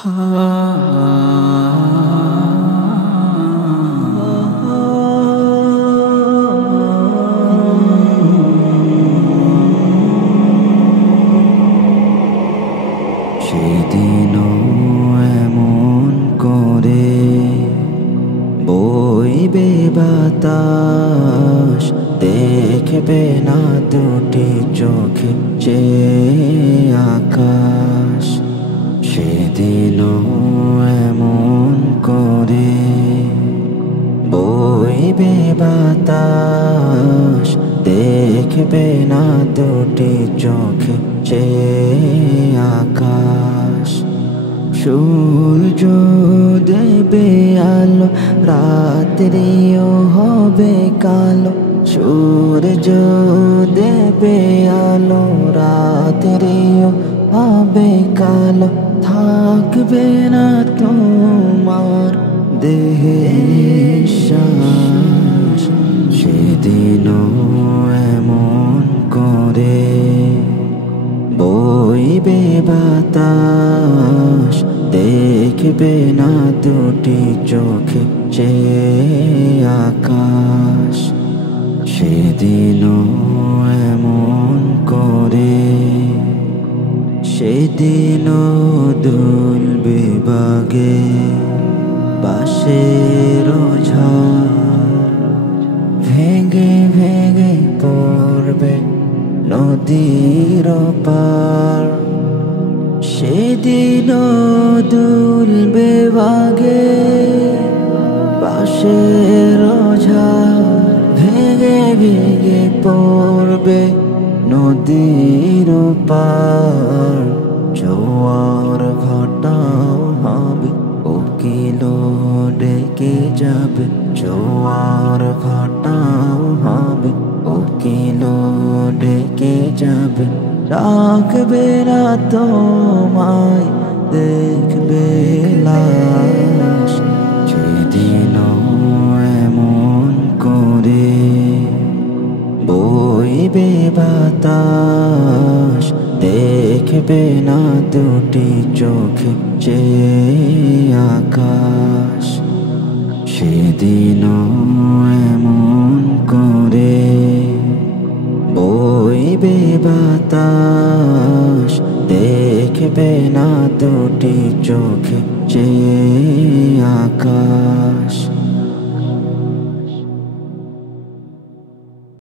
সেদিনও এমন করে বইবে বাতাস, দেখবে না দুটি চোখে চেয়ে আকাশ। সেদিনও এমন করে বইবে বাতাস, দেখবে না দুটি চোখে চেয়ে আকাশ। সূর্য দেবে আলো, রাত্রিও হবে কালো। সূর্য দেবে আলো, রাত্রিও হবে কালো। থাকবে না তোমার দেহে শ্বাস। সেদিনও এমন করে বইবে বাতাস, দেখবে না দুটি চোখে চেয়ে আকাশ। সেদিনও এমন করে, সেদিনও দুলবে বাগে বাঁশের ঝাড়, ভেঙে ভেঙে পড়বে নদীর পার। সেদিনও দুলবে বাগে বাঁশের ঝাড়, ভেঙে ভেঙে পড়বে নদীর পার। জোয়ার ভাটাও হবে, কোকিল ডেকে যাবে। জোয়ার ভাটাও হবে, কোকিল ডেকে যাবে। ডাকবে না তোমায়, দেখবে লাশ। সেদিনও এমন করে বইবে বাতাস, দেখবে না দুটি চোখে চেয়ে আকাশ। সেদিনও এমন করে বইবে বাতাস, দেখবে না দুটি চোখে চেয়ে আকাশ।